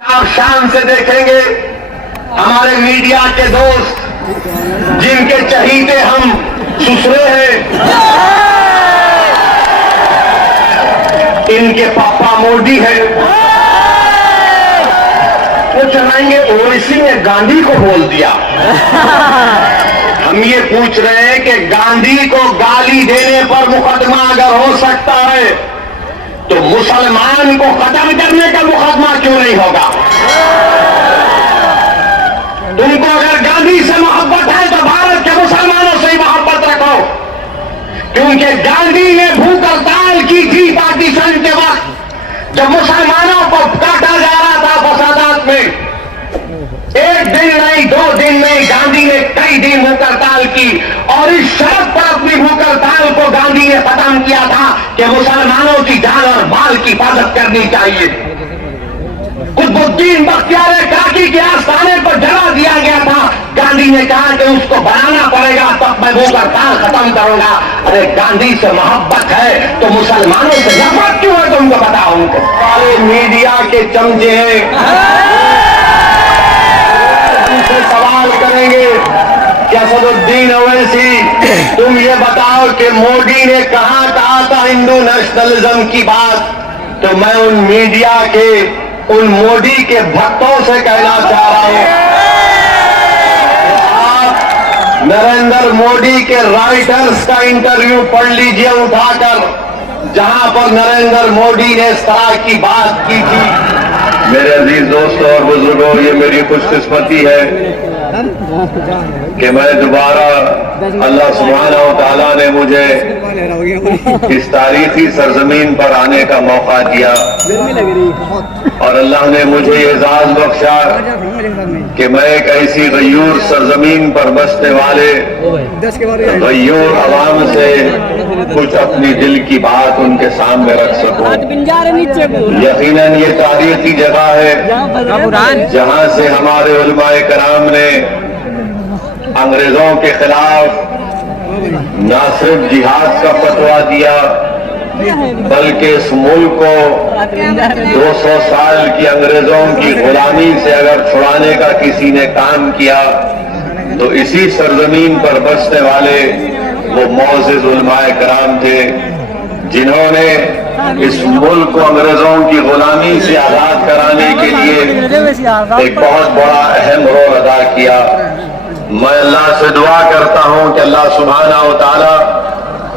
आप शान से देखेंगे हमारे मीडिया के दोस्त जिनके चहीते हम सुसरे हैं, इनके पापा मोदी है, वो चलाएंगे। ओवैसी ने गांधी को बोल दिया। हम ये पूछ रहे हैं कि गांधी को गाली देने पर मुकदमा अगर हो सकता है तो मुसलमान को खत्म करने का मुकदमा क्यों नहीं होगा? तुमको अगर गांधी से मोहब्बत है तो भारत के मुसलमानों से ही मोहब्बत रखो, क्योंकि गांधी ने भूख हड़ताल की थी पाकिस्तान के वक्त, जब मुसलमानों को काटा जा रहा था फसादात में। एक दिन नहीं, 2 दिन नहीं, गांधी ने कई दिन भूख हड़ताल की और इस शर्त पर अपनी भूख हड़ताल को गांधी ने खत्म किया था कि मुसलमानों की जान और माल की हिफाजत करनी चाहिए। कुतुबुद्दीन बख्तियार काकी के आस्थाने पर जला दिया गया था। गांधी ने कहा कि उसको बनाना पड़ेगा, तब मैं भूख हड़ताल खत्म करूंगा। अरे गांधी से मोहब्बत है तो मुसलमानों से नफरत क्यों है? तुमको बताओ। उनको सारे मीडिया के चमचे हैं, उनसे सवाल करेंगे कि असदुद्दीन ओवैसी, तुम ये बताओ कि मोदी ने कहा था हिंदू नेशनलिज्म की बात? तो मैं उन मीडिया के, उन मोदी के भक्तों से कहना चाह रहा हूं, आप नरेंद्र मोदी के राइटर्स का इंटरव्यू पढ़ लीजिए उठाकर, जहां पर नरेंद्र मोदी ने इस तरह की बात की थी। मेरे अजीज दोस्तों और बुजुर्गों, ये मेरी खुशकिस्मती है कि मैं दोबारा अल्लाह सुब्हानहू व तआला ने मुझे इस तारीखी सरजमीन पर आने का मौका दिया और अल्लाह ने मुझे एजाज बख्शा कि मैं एक ऐसी गयूर सरजमीन पर बसने वाले गयूर अवाम से कुछ अपनी दिल की बात उनके सामने रख सकूं। यकीनन ये तारीखी जगह है जहां से हमारे उलमाए कराम ने अंग्रेजों के खिलाफ न सिर्फ जिहाद का फतवा दिया, बल्कि इस मुल्क को 200 साल की अंग्रेजों की गुलामी से अगर छुड़ाने का किसी ने काम किया तो इसी सरजमीन पर बसने वाले वो मौजूद उलमाए कराम थे, जिन्होंने इस मुल्क को अंग्रेजों की गुलामी से आजाद कराने के लिए एक बहुत बड़ा अहम रोल अदा किया। मैं अल्लाह से दुआ करता हूं कि अल्लाह सुब्हानहू व तआला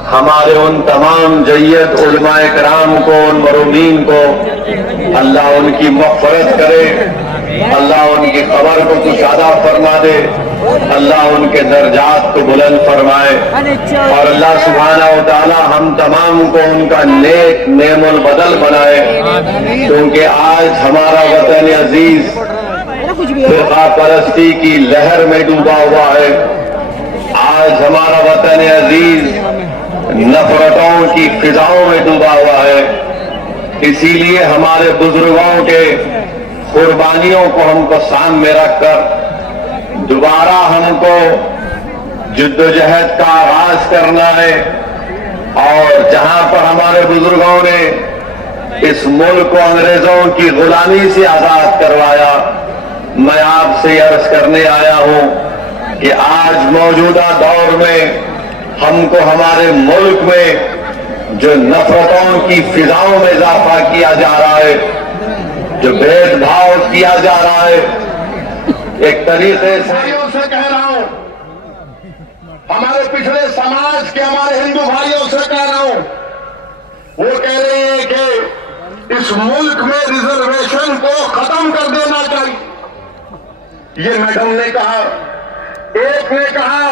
हमारे उन तमाम जय्यद उलमाए कराम को, उन मरूमीन को अल्लाह उनकी मग़फ़िरत करे, अल्लाह उनकी क़ब्र को कुशादा फरमा दे, अल्लाह उनके दर्जात को बुलंद फरमाए और अल्लाह सुब्हानहू व तआला हम तमाम को उनका नेक नेमुल बदल बनाए, क्योंकि आज हमारा वतन अजीज फिरका परस्ती की लहर में डूबा हुआ है। आज हमारा वतन अजीज नफरतों की फिजाओं में डूबा हुआ है। इसीलिए हमारे बुजुर्गों के कुर्बानियों को हमको सामने रखकर दोबारा हमको जिद्दोजहद का आगाज करना है और जहां पर हमारे बुजुर्गों ने इस मुल्क को अंग्रेजों की गुलामी से आजाद करवाया, मैं आपसे अर्ज करने आया हूं कि आज मौजूदा दौर में हमको हमारे मुल्क में जो नफरतों की फिजाओं में इजाफा किया जा रहा है, जो भेदभाव किया जा रहा है, एक तरीके से कह रहा हूं, हमारे पिछड़े समाज के हमारे हिंदू भाइयों से कह रहा हूं, वो कह रहे हैं कि इस मुल्क में रिजर्वेशन को खत्म कर देना चाहिए। ये मैडम ने कहा, एक ने कहा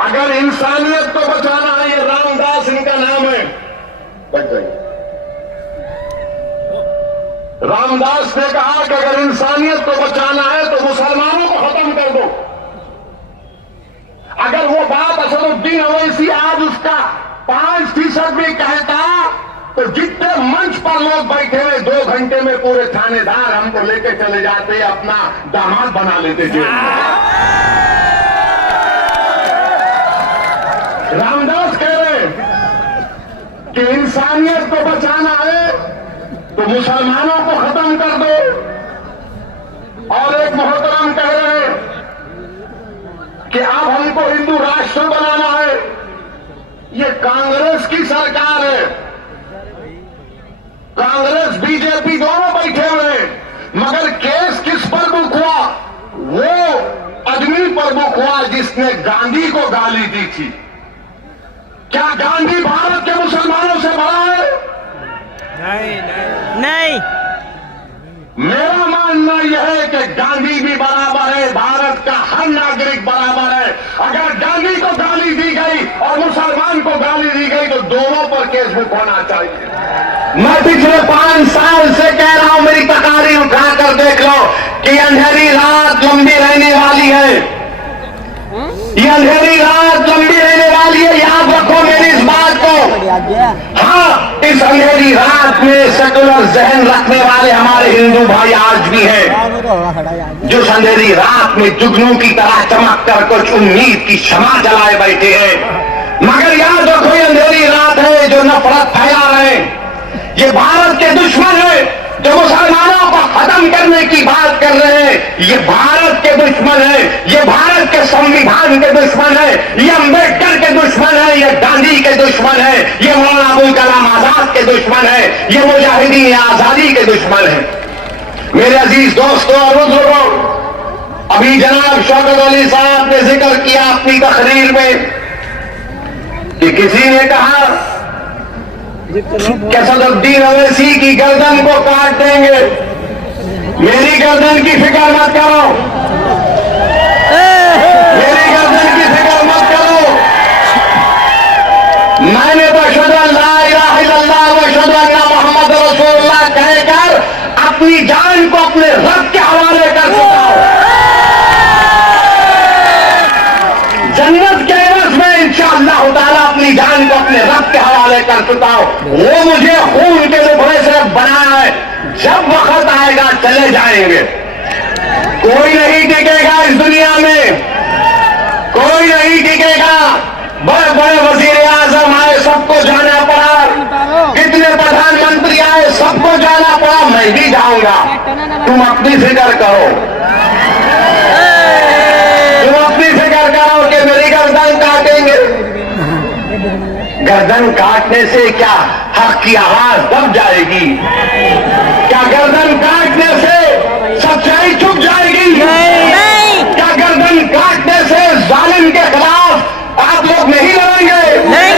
अगर इंसानियत को बचाना है, ये रामदास इनका नाम है, बच जाइए। रामदास ने कहा कि अगर इंसानियत को बचाना है तो मुसलमानों को खत्म कर दो। अगर वो बात असदुद्दीन ओवैसी आज उसका 5% भी कहता तो जितने मंच पर लोग बैठे हुए 2 घंटे में पूरे थानेदार हमको लेके चले जाते, अपना दामाद बना लेते जेल में। रामदास कह रहे कि इंसानियत को बचाना है तो मुसलमानों को खत्म कर दो। और एक मोहतरम कह रहे हैं कि अब हमको हिंदू राष्ट्र बनाना है। ये कांग्रेस की सरकार है, कांग्रेस बीजेपी दोनों बैठे हुए हैं, मगर केस किस पर बुक हुआ? वो आदमी पर बुक हुआ जिसने गांधी को गाली दी थी। क्या गांधी भारत के मुसलमानों से बड़ा है? नहीं। मेरा मानना यह है कि गांधी भी बराबर है, भारत का हर नागरिक बराबर है। अगर गांधी को गाली दी गई और मुसलमान को गाली दी गई तो दोनों पर केस बुक होना चाहिए। मैं पिछले 5 साल से कह रहा हूं, मेरी तकारीर उठाकर देख लो कि अंधेरी रात लंबी रहने वाली है। ये अंधेरी रात लंबी रहने वाली है, याद रखो मेरी इस बात को। हाँ, इस अंधेरी रात में सेकुलर जहन रखने वाले हमारे हिंदू भाई आज भी हैं, जो अंधेरी रात में जुगनू की तरह चमक कर कुछ उम्मीद की शमा जलाए बैठे हैं। मगर याद रखो ये अंधेरी रात है जो नफरत फैला रहे हैं। ये भारत के दुश्मन है जो मुसलमानों को खत्म करने की बात कर रहे हैं। ये भारत के दुश्मन है, ये भारत के संविधान के दुश्मन है, ये अंबेडकर के दुश्मन है, ये गांधी के दुश्मन है, ये मौलाना अबुल कलाम आजाद के दुश्मन है, ये मुजाहिदीन आजादी के दुश्मन है। मेरे अजीज दोस्तों और बुजुर्गों, अभी जनाब शौकत अली साहब ने जिक्र किया अपनी तकरीर में कि किसी ने कहा कि सदुद्दीन अवैसी की गर्दन को काट देंगे। मेरी गर्दन की फिक्र मत करो, मेरी गर्दन की फिक्र मत करो। मैंने तो अशहदु अल्ला इलाहा इल्लल्लाह व अशहदु अन्ना मुहम्मद रसूलुल्लाह कहकर अपनी जान को अपने रब के हवाले कर चुका हूं। जन्नत के एवज में इंशाअल्लाह ताला अपनी जान को अपने रब के हवाले कर चुका हूं। वो मुझे खून के टुकड़े से बनाया है, जब वक्त आएगा चले जाएंगे। कोई नहीं टिकेगा इस दुनिया में, कोई नहीं टिकेगा। बड़े बड़े वजीर आजम आए, सबको जाना पड़ा, कितने प्रधानमंत्री आए, सबको जाना पड़ा, मैं भी जाऊंगा। तुम अपनी फिक्र करो, तुम अपनी फिक्र करो कि मेरी गर्दन काटेंगे। गर्दन काटने से क्या हक की आवाज दब जाएगी? क्या गर्दन काटने से सच्चाई चुप जाएगी? नहीं। क्या गर्दन काटने से जालिम के खिलाफ आप लोग नहीं लड़ेंगे? नहीं।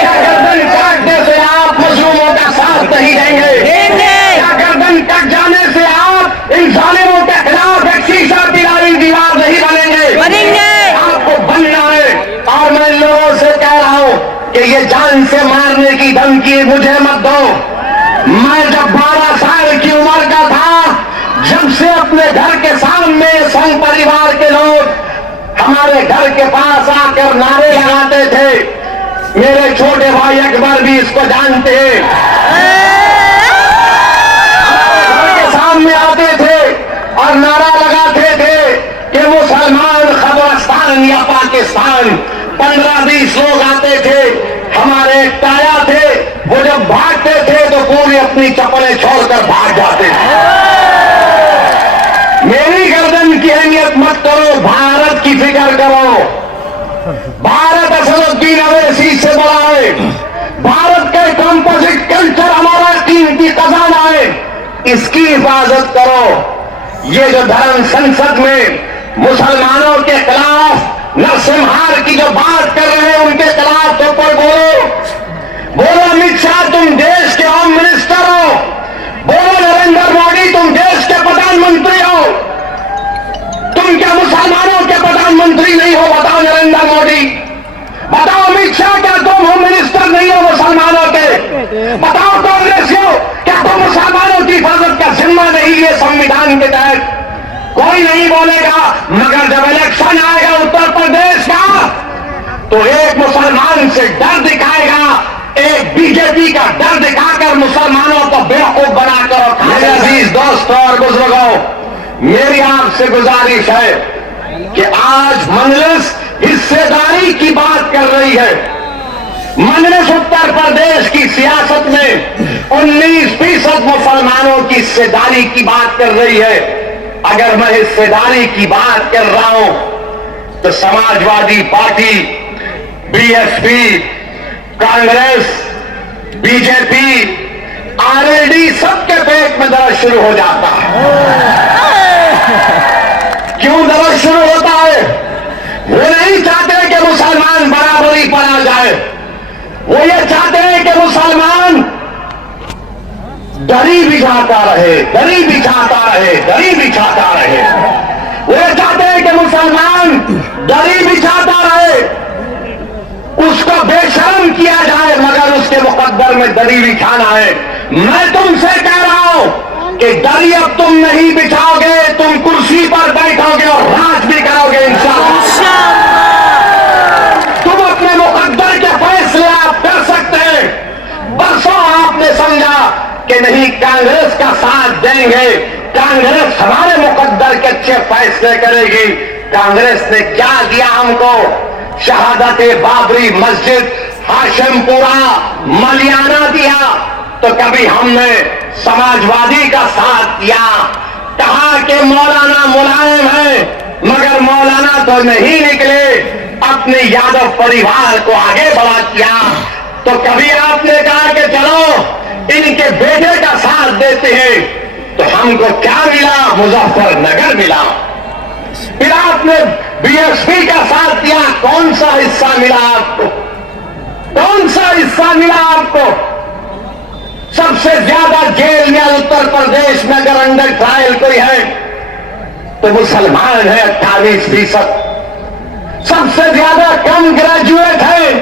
क्या गर्दन काटने से आप मजलूमों का साथ नहीं देंगे? क्या गर्दन कट जाने से आप इन जालिमों के खिलाफ एक शीशा पिलानी दीवार नहीं बनेंगे? आपको बनना है। और मैं लोगों से कह रहा हूं कि ये जान से मारने की धमकी मुझे मत दो। मैं जब 12 साल की उम्र का था, जब से अपने घर के सामने संघ परिवार के लोग हमारे घर के पास आकर नारे लगाते थे, मेरे छोटे भाई अकबर भी इसको जानते हैं, घर के सामने आते थे और नारा लगाते थे कि मुसलमान खबरस्तान या पाकिस्तान। 15-20 लोग आते थे, हमारे एक ताया थे, वो जब भागते थे तो पूरी अपनी चप्पलें छोड़कर भाग जाते थे। मेरी गर्दन की अहमियत मत करो, भारत की फिक्र करो। भारत असदुद्दीन अवैसी से बड़ा है, भारत का कंपोजिट कल्चर हमारा कीमती खजाना है, इसकी हिफाजत करो। ये जो धर्म संसद में मुसलमानों के खिलाफ नरसंहार की जो बात कर रहे हैं उनके खिलाफ तो पर बोलो अमित शाह तुम देश के होम मिनिस्टर हो, बोलो नरेंद्र मोदी तुम देश के प्रधानमंत्री हो, तुम क्या मुसलमानों के प्रधानमंत्री नहीं हो? बताओ नरेंद्र मोदी, बताओ अमित शाह, क्या तुम होम मिनिस्टर नहीं हो मुसलमानों के? बताओ कांग्रेसियों, क्या तुम मुसलमानों की हिफाजत का जिम्मा नहीं है संविधान के तहत? कोई नहीं बोलेगा। मगर जब इलेक्शन आएगा उत्तर प्रदेश का, तो एक मुसलमान से डर दिखाएगा, एक बीजेपी का डर दिखाकर मुसलमानों को बेवकूफ बनाकर। मेरे अजीज दोस्तों और बुजुर्गों, मेरी आपसे गुजारिश है कि आज मजलिस हिस्सेदारी की बात कर रही है, मजलिस उत्तर प्रदेश की सियासत में 19% मुसलमानों की हिस्सेदारी की बात कर रही है। अगर मैं हिस्सेदारी की बात कर रहा हूं तो Samajwadi party, BSP, Congress, BJP, RLD सबके पेट में दर्द शुरू हो जाता है। क्यों दर्द शुरू होता है? वो नहीं चाहते कि मुसलमान बराबरी पर आ जाए। वो ये चाहते हैं कि मुसलमान दरी बिछाता रहे, दरी बिछाता रहे, दरी बिछाता रहे। वो ये चाहते हैं कि मुसलमान दरी बिछाता रहे, उसको बेशर्म किया जाए, मगर उसके मुकद्दर में दरी बिछाना है। मैं तुमसे कह रहा हूं कि दरी अब तुम नहीं बिछाओगे, तुम कुर्सी पर बैठोगे और राज भी करोगे इंशाअल्लाह। तुम अपने मुकद्दर के फैसले आप कर सकते हैं। बरसों आपने समझा कि नहीं कांग्रेस का साथ देंगे, कांग्रेस हमारे मुकद्दर के अच्छे फैसले करेगी। कांग्रेस ने क्या दिया हमको? शहादत बाबरी मस्जिद, हाशिमपुरा, मलियाना दिया। तो कभी हमने समाजवादी का साथ दिया, कहा कि मौलाना मुलायम है, मगर मौलाना तो नहीं निकले, अपने यादव परिवार को आगे बढ़ा किया। तो कभी आपने कहा कि चलो इनके बेटे का साथ देते हैं, तो हमको क्या मिला? मुजफ्फरनगर मिला। फिर आपने बीएसपी का साथ दिया, कौन सा हिस्सा मिला आपको? कौन सा हिस्सा मिला आपको? सबसे ज्यादा जेल में उत्तर प्रदेश में अगर अंडर ट्रायल कोई है तो मुसलमान है 28%। सबसे ज्यादा कम ग्रेजुएट है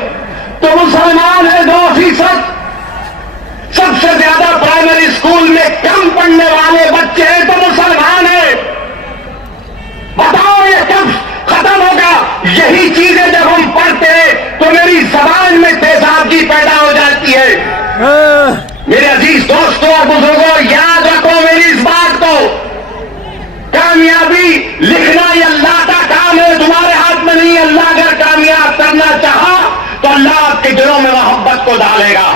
तो मुसलमान है 2%। सबसे ज्यादा प्राइमरी स्कूल में कम पढ़ने वाले बच्चे हैं तो मुसलमान है। बताओ ये कब खत्म होगा? यही चीजें जब हम पढ़ते हैं तो मेरी जबान में तेजाबी पैदा हो जाती है। मेरे अजीज दोस्तों और बुजुर्गों, याद रखो मेरी इस बात को, कामयाबी लिखना ये अल्लाह का काम है, तुम्हारे हाथ में नहीं। अल्लाह अगर कामयाब करना चाहा तो अल्लाह आपके दिलों में मोहब्बत को डालेगा।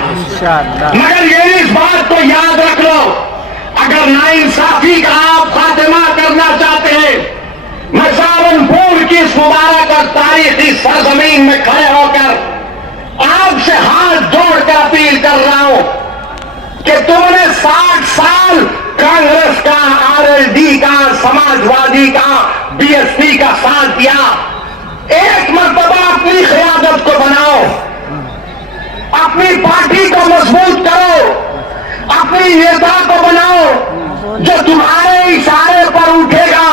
मगर ये इस बात को याद रख लो, अगर नाइंसाफी का आप खात्मा करना चाहते हैं, मैं सावनपुर की इस मुबारक और तारीखी सरजमीन में खड़े होकर आपसे हाथ जोड़कर अपील कर रहा हूं कि तुमने 60 साल कांग्रेस का, आरएलडी का, समाजवादी का, बीएसपी का साथ दिया। एक मर्तबा अपनी क़यादत को बनाओ, अपनी पार्टी को मजबूत करो, अपनी नेता को बनाओ जो तुम्हारे इशारे पर उठेगा,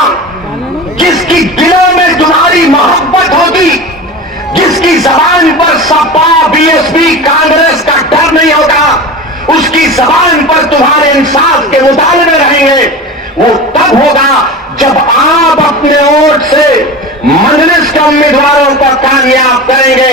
जिसकी दिलों में तुम्हारी मोहब्बत होगी, जिसकी जबान पर सपा, बीएसपी, कांग्रेस का डर नहीं होगा, उसकी जबान पर तुम्हारे इंसाफ के मुतालबे रहेंगे। वो तब होगा जब आप अपने वोट से मजलिस के उम्मीदवारों को कामयाब करेंगे।